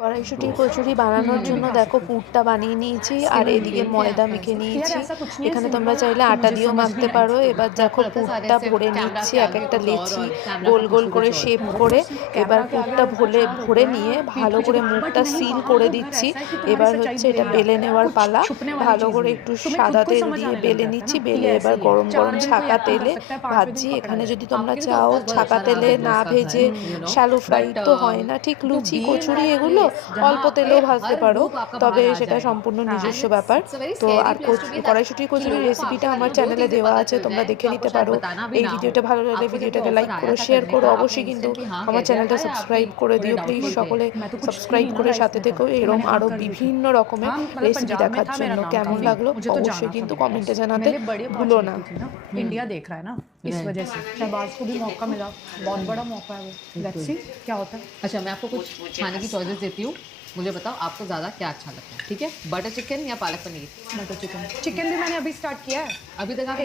কড়াইশুঁটি কচুরি বানানোর জন্য দেখো পুরটা বানিয়ে নিয়েছি আর এদিকে ময়দা মেখে নিয়েছি। এখানে তোমরা চাইলে আটা দিয়েও মাখতে পারো। এবার দেখো পুরটা ভরে নিচ্ছি এক একটা লেচি গোল গোল করে শেপ করে। এবার পুরটা ভরে নিয়ে ভালো করে মুখটা সিল করে দিচ্ছি। এবার হচ্ছে এটা বেলে নেওয়ার পালা। ভালো করে একটু সাদা তেল দিয়ে বেলে নিচ্ছি। বেলে এবার গরম গরম ছাকা তেলে ভাজছি। এখানে যদি তোমরা চাও ছাকা তেলে না ভেজে শ্যালো ফ্রাই তো হয় না ঠিক লুচি কচুরি এগুলো অল্প তেলেও ভাজতে পারো, তবে সেটা সম্পূর্ণ নিজস্ব ব্যাপার। তো আর কড়াইশুঁটি কচুরির রেসিপিটা আমার চ্যানেলে দেওয়া আছে, তোমরা দেখে নিতে পারো। এই ভিডিওটা ভালো লাগলে ভিডিওটাকে লাইক করো, শেয়ার করো, অবশ্যই কিন্তু আমার চ্যানেলটা সাবস্ক্রাইব করে দিও প্লিজ। সকলে সাবস্ক্রাইব করে সাথে থেকো এরকম আরও বিভিন্ন রকমের রেসিপি দেখার জন্য। কেমন লাগলো অবশ্যই কিন্তু কমেন্টে জানাতে ভুলো না। इंडिया देख रहा है ना, इस वजह से शहबाज को भी मौका मिला, बहुत बड़ा मौका है वो। लेट्स सी क्या होता है। अच्छा, मैं आपको कुछ खाने की चॉइसेस देती हूँ, मुझे बताओ आपको ज़्यादा क्या अच्छा लगता है, ठीक है? बटर चिकन या palak paneer? Butter chicken. Chicken भी मैंने अभी स्टार्ट किया है। अभी तक आप